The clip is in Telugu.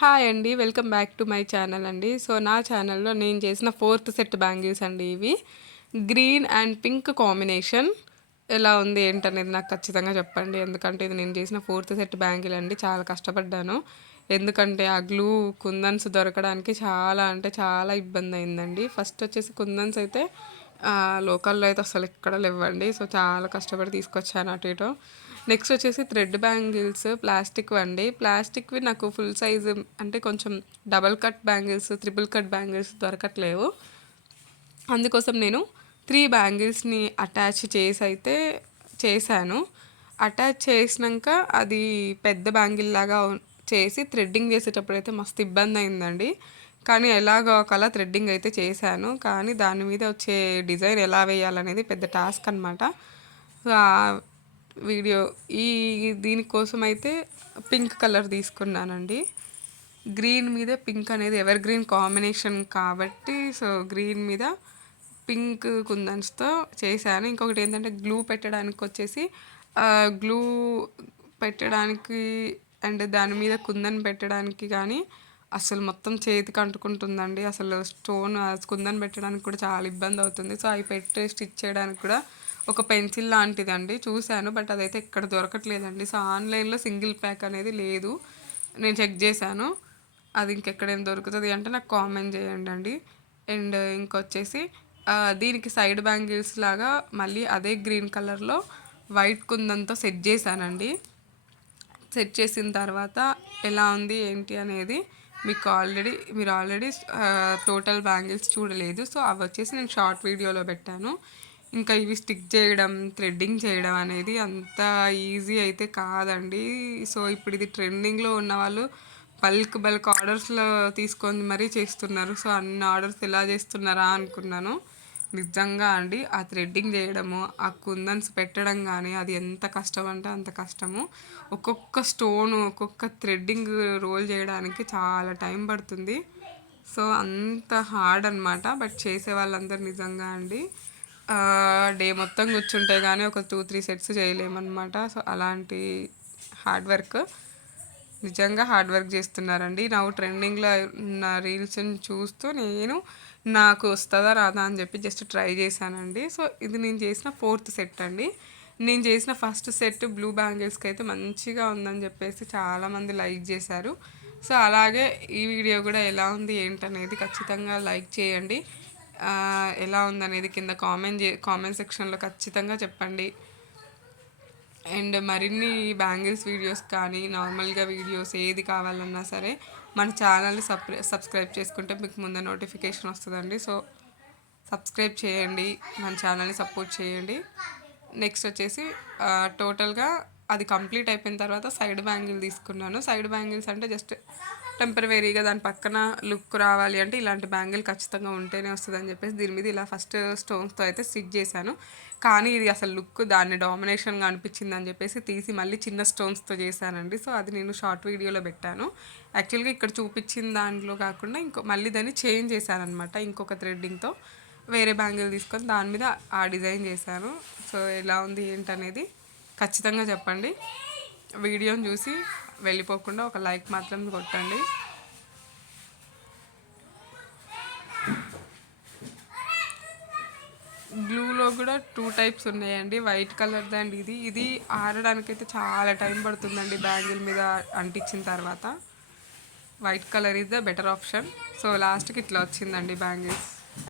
హాయ్ అండి. Welcome back to my channel అండి. సో, నా ఛానల్‌లో నేను చేసిన ఫోర్త్ సెట్ బ్యాంగిల్స్ అండి ఇవి. Green and pink combination. ఎలా ఉంది ఏంటనేది నాకు ఖచ్చితంగా చెప్పండి. ఎందుకంటే ఇది నేను చేసిన ఫోర్త్ సెట్ బ్యాంగిల్ అండి. చాలా కష్టపడ్డాను. ఎందుకంటే ఆ గ్లూ కుందన్స్ దొరకడానికి చాలా అంటే చాలా ఇబ్బందయిందండి. ఫస్ట్ వచ్చేసి కుందన్స్ అయితే లోకల్‌లో అయితే అసలు ఎక్కడ లెవ్వండి. సో, చాలా కష్టపడి తీసుకొచ్చాను అటు ఇటు. నెక్స్ట్ వచ్చేసి థ్రెడ్ బ్యాంగిల్స్ ప్లాస్టిక్‌వండి. ప్లాస్టిక్‌వి నాకు ఫుల్ సైజు అంటే కొంచెం double cut bangles, triple cut bangles దొరకట్లేవు. అందుకోసం నేను 3 బ్యాంగిల్స్‌ని అటాచ్ చేసైతే చేశాను. అటాచ్ చేసినంక అది పెద్ద బ్యాంగిల్‌లాగా చేసి థ్రెడ్డింగ్ చేసేటప్పుడైతే మస్తు ఇబ్బందయిందండి. కానీ ఎలాగో ఒకలా థ్రెడ్డింగ్ అయితే చేశాను. కానీ దాని మీద వచ్చే డిజైన్ ఎలా వేయాలనేది పెద్ద టాస్క్ అనమాట. ఆ వీడియో ఈ దీనికోసమైతే పింక్ కలర్ తీసుకున్నానండి. గ్రీన్ మీద పింక్ అనేది ఎవర్ గ్రీన్ కాంబినేషన్ కాబట్టి సో గ్రీన్ మీద పింక్ కుందన్స్‌తో చేశాను. ఇంకొకటి ఏంటంటే గ్లూ పెట్టడానికి వచ్చేసి గ్లూ పెట్టడానికి అండ్ దాని మీద కుందన్ పెట్టడానికి కానీ అసలు మొత్తం చేతికి అంటుకుంటుందండి. అసలు స్టోన్ కుందన్ పెట్టడానికి కూడా చాలా ఇబ్బంది అవుతుంది. సో అవి పెట్టి స్టిచ్ చేయడానికి కూడా ఒక పెన్సిల్ లాంటిదండి చూశాను. బట్ అదైతే ఎక్కడ దొరకట్లేదండి. సో ఆన్లైన్‌లో సింగిల్ ప్యాక్ అనేది లేదు. నేను చెక్ చేశాను. అది ఇంకెక్కడైనా దొరుకుతది అంటే నాకు కామెంట్ చేయండండి. అండ్ ఇంకొచ్చేసి దీనికి సైడ్ బ్యాంగిల్స్ లాగా మళ్ళీ అదే గ్రీన్ కలర్‌లో వైట్ కుందన్‌తో సెట్ చేశానండి. సెట్ చేసిన తర్వాత ఎలా ఉంది ఏంటి అనేది మీరు ఆల్రెడీ టోటల్ బ్యాంగిల్స్ చూడలేదు. సో అవి వచ్చేసి నేను షార్ట్ వీడియోలో పెట్టాను. ఇంకా ఇవి స్టిక్ చేయడం, థ్రెడ్డింగ్ చేయడం అనేది అంత ఈజీ అయితే కాదండి. సో ఇప్పుడు ఇది ట్రెండింగ్‌లో ఉన్నవాళ్ళు బల్క్ ఆర్డర్స్‌లో తీసుకొని మరీ చేస్తున్నారు. సో అన్ని ఆర్డర్స్ ఎలా చేస్తున్నారా అనుకున్నాను. నిజంగా అండి ఆ థ్రెడ్డింగ్ చేయడము, ఆ కుందన్స్ పెట్టడం కానీ అది ఎంత కష్టం అంటే అంత కష్టము. ఒక్కొక్క స్టోను, ఒక్కొక్క థ్రెడ్డింగ్ రోల్ చేయడానికి చాలా టైం పడుతుంది. సో అంత హార్డ్ అనమాట. బట్ చేసే వాళ్ళందరూ నిజంగా అండి డే మొత్తం కూర్చుంటే కానీ ఒక 2-3 సెట్స్ చేయలేమన్నమాట. సో అలాంటి హార్డ్ వర్క్ నిజంగా హార్డ్ వర్క్ చేస్తున్నారండి. నాకు ట్రెండింగ్‌లో ఉన్న రీల్స్‌ని చూస్తూ నాకు వస్తదా రాదా అని చెప్పి జస్ట్ ట్రై చేశానండి. సో ఇది నేను చేసిన ఫోర్త్ సెట్ అండి. నేను చేసిన ఫస్ట్ సెట్ బ్లూ బ్యాంగిల్స్‌కి అయితే మంచిగా ఉందని చెప్పేసి చాలామంది లైక్ చేశారు. సో అలాగే ఈ వీడియో కూడా ఎలా ఉంది ఏంటనేది ఖచ్చితంగా లైక్ చేయండి. ఎలా ఉందనేది కింద కామెంట్ సెక్షన్‌లో ఖచ్చితంగా చెప్పండి. అండ్ మరిన్ని బ్యాంగిల్స్ వీడియోస్ కానీ నార్మల్గా వీడియోస్ ఏది కావాలన్నా సరే మన ఛానల్ని సబ్స్క్రైబ్ చేసుకుంటే మీకు ముందే నోటిఫికేషన్ వస్తుందండి. సో సబ్స్క్రైబ్ చేయండి, మన ఛానల్ని సపోర్ట్ చేయండి. నెక్స్ట్ వచ్చేసి టోటల్గా అది కంప్లీట్ అయిపోయిన తర్వాత సైడ్ బ్యాంగిల్ తీసుకున్నాను. సైడ్ బ్యాంగిల్స్ అంటే జస్ట్ టెంపరవరీగా దాని పక్కన లుక్ రావాలి అంటే ఇలాంటి బ్యాంగిల్ ఖచ్చితంగా ఉంటేనే వస్తుందని చెప్పేసి దీని మీద ఇలా ఫస్ట్ స్టోన్స్తో అయితే స్టిచ్ చేశాను. కానీ ఇది అసలు లుక్ దాన్ని డామినేషన్గా అనిపించింది అని చెప్పేసి తీసి మళ్ళీ చిన్న స్టోన్స్తో చేశానండి. సో అది నేను షార్ట్ వీడియోలో పెట్టాను. యాక్చువల్గా ఇక్కడ చూపించిన దాంట్లో కాకుండా మళ్ళీ దాన్ని చేంజ్ చేశాను అనమాట. ఇంకొక థ్రెడ్డింగ్తో వేరే బ్యాంగిల్ తీసుకొని దాని మీద ఆ డిజైన్ చేశాను. సో ఎలా ఉంది ఏంటనేది ఖచ్చితంగా చెప్పండి. వీడియోని చూసి వెళ్ళిపోకుండా ఒక లైక్ మాత్రం కొట్టండి. గ్లూలో కూడా 2 టైప్స్ ఉన్నాయండి. వైట్ కలర్ది అండ్ ఇది ఆరడానికైతే చాలా టైం పడుతుందండి బ్యాంగిల్ మీద అంటించిన తర్వాత. White colour is the better option. So లాస్ట్కి ఇట్లా వచ్చిందండి బ్యాంగిల్స్.